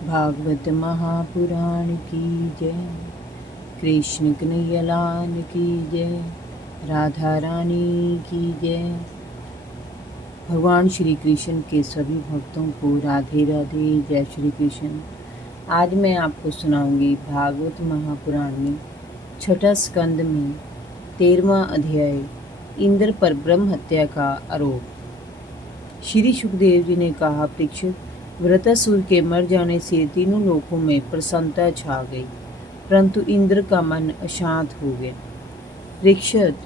भागवत महापुराण की जय। कृष्ण कन्हैया लाल की जय। राधा रानी की जय। भगवान श्री कृष्ण के सभी भक्तों को राधे राधे, जय श्री कृष्ण। आज मैं आपको सुनाऊंगी भागवत महापुराण में छठा स्कंद में 13वां अध्याय, इंद्र पर ब्रह्म हत्या का आरोप। श्री सुखदेव जी ने कहा, परीक्षित, वृत्रासुर के मर जाने से तीनों लोकों में प्रसन्नता छा गई, परंतु इंद्र का मन अशांत हो गया। परीक्षित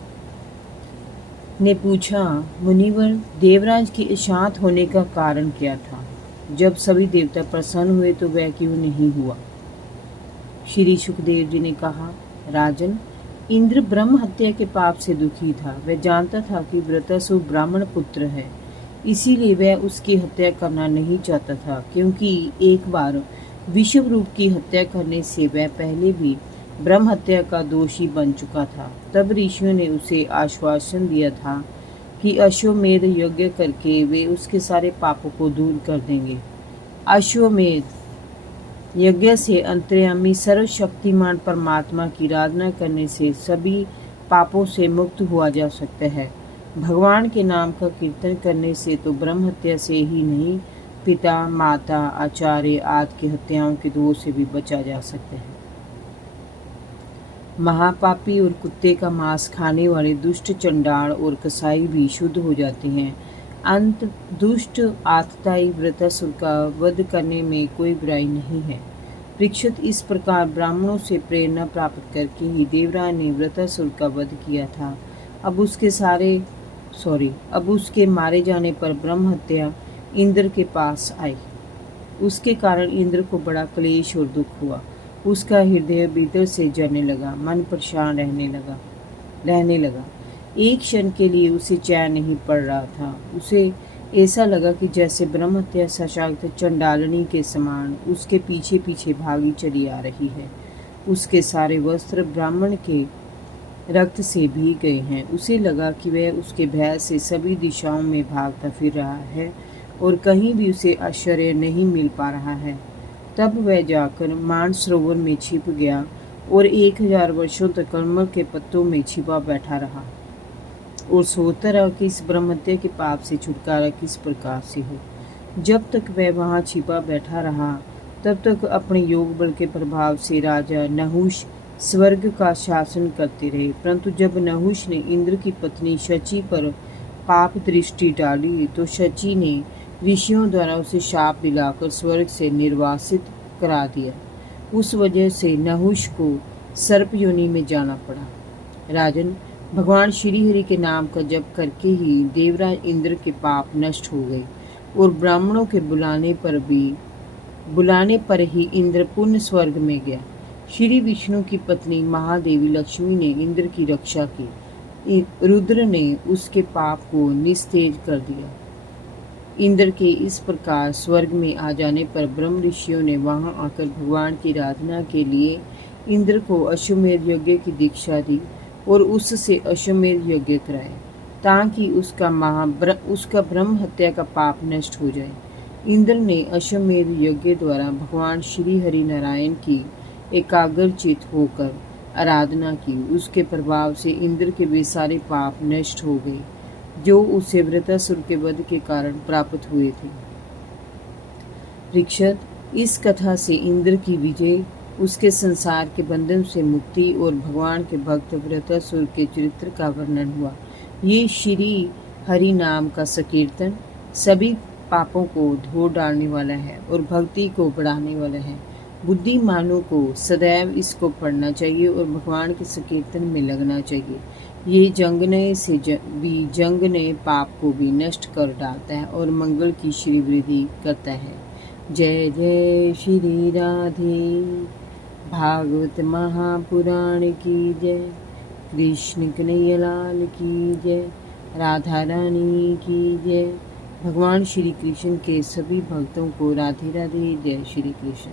ने पूछा, मुनिवर, देवराज के अशांत होने का कारण क्या था? जब सभी देवता प्रसन्न हुए तो वह क्यों नहीं हुआ? श्री सुखदेव जी ने कहा, राजन, इंद्र ब्रह्म हत्या के पाप से दुखी था। वह जानता था कि वृत्रासुर ब्राह्मण पुत्र है, इसीलिए वह उसकी हत्या करना नहीं चाहता था, क्योंकि एक बार विश्वरूप की हत्या करने से वह पहले भी ब्रह्म हत्या का दोषी बन चुका था। तब ऋषियों ने उसे आश्वासन दिया था कि अश्वमेध यज्ञ करके वे उसके सारे पापों को दूर कर देंगे। अश्वमेध यज्ञ से अंतर्यामी सर्वशक्तिमान परमात्मा की आराधना करने से सभी पापों से मुक्त हुआ जा सकता है। भगवान के नाम का कीर्तन करने से तो ब्रह्म हत्या से ही नहीं, पिता, माता, आचार्य आदि की हत्याओं के दोष से भी बचा जा सकता है। महापापी और कुत्ते का मांस खाने वाले दुष्ट चंडाल और कसाई भी शुद्ध हो जाते हैं। अंत दुष्ट आतताई वृत्रासुर का वध करने में कोई बुराई नहीं है। परीक्षित, इस प्रकार ब्राह्मणों से प्रेरणा प्राप्त करके ही देवराज ने वृत्रासुर का वध किया था। अब उसके मारे जाने पर ब्रह्म हत्या इंद्र के पास आई। उसके कारण इंद्र को बड़ा क्लेश और दुख हुआ। उसका हृदय भीतर से जलने लगा, मन परेशान रहने लगा। एक क्षण के लिए उसे चैन नहीं पड़ रहा था। उसे ऐसा लगा कि जैसे ब्रह्म हत्या सशक्त चंडालनी के समान उसके पीछे पीछे भागी चली आ रही है। उसके सारे वस्त्र ब्राह्मण के रक्त से भीग गए हैं। उसे लगा कि वह उसके भय से सभी दिशाओं में भागता फिर रहा है और कहीं भी उसे आश्रय नहीं मिल पा रहा है। तब वह जाकर मानसरोवर में छिप गया और 1000 वर्षों तक कमल के पत्तों में छिपा बैठा रहा और सोचता रहा कि इस ब्रह्म हत्या के पाप से छुटकारा किस प्रकार से हो। जब तक वह वहां छिपा बैठा रहा, तब तक अपने योग बल के प्रभाव से राजा नहुष स्वर्ग का शासन करते रहे। परंतु जब नहुष ने इंद्र की पत्नी शची पर पाप दृष्टि डाली तो शची ने ऋषियों द्वारा उसे शाप दिलाकर स्वर्ग से निर्वासित करा दिया। उस वजह से नहुष को सर्प योनि में जाना पड़ा। राजन, भगवान श्री हरि के नाम का जप करके ही देवराज इंद्र के पाप नष्ट हो गए और ब्राह्मणों के बुलाने पर ही इंद्र पुण्य स्वर्ग में गया। श्री विष्णु की पत्नी महादेवी लक्ष्मी ने इंद्र की रक्षा की। रुद्र ने उसके पाप को निस्तेज कर दिया। इंद्र के इस प्रकार स्वर्ग में आ जाने पर ब्रह्म ऋषियों ने वहां आकर भगवान की आराधना के लिए इंद्र को अश्वमेध यज्ञ की दीक्षा दी और उससे अश्वमेध यज्ञ कराए, ताकि उसका ब्रह्म हत्या का पाप नष्ट हो जाए। इंद्र ने अश्वमेध यज्ञ द्वारा भगवान श्री हरि नारायण की एकाग्रचित होकर आराधना की। उसके प्रभाव से इंद्र के वे सारे पाप नष्ट हो गए जो उसे वृत्रासुर के वध के कारण प्राप्त हुए थे। परीक्षित, इस कथा से इंद्र की विजय, उसके संसार के बंधन से मुक्ति और भगवान के भक्त वृत्रासुर के चरित्र का वर्णन हुआ। ये श्री हरि नाम का संकीर्तन सभी पापों को धो डालने वाला है और भक्ति को बढ़ाने वाला है। बुद्धिमानों को सदैव इसको पढ़ना चाहिए और भगवान के संकीर्तन में लगना चाहिए। ये जंगने पाप को भी नष्ट कर डालता है और मंगल की श्री वृद्धि करता है। जय जय श्री राधे। भागवत महापुराण की जय। कृष्ण कन्हैया लाल की जय। राधा रानी की जय। भगवान श्री कृष्ण के सभी भक्तों को राधे राधे, जय श्री कृष्ण।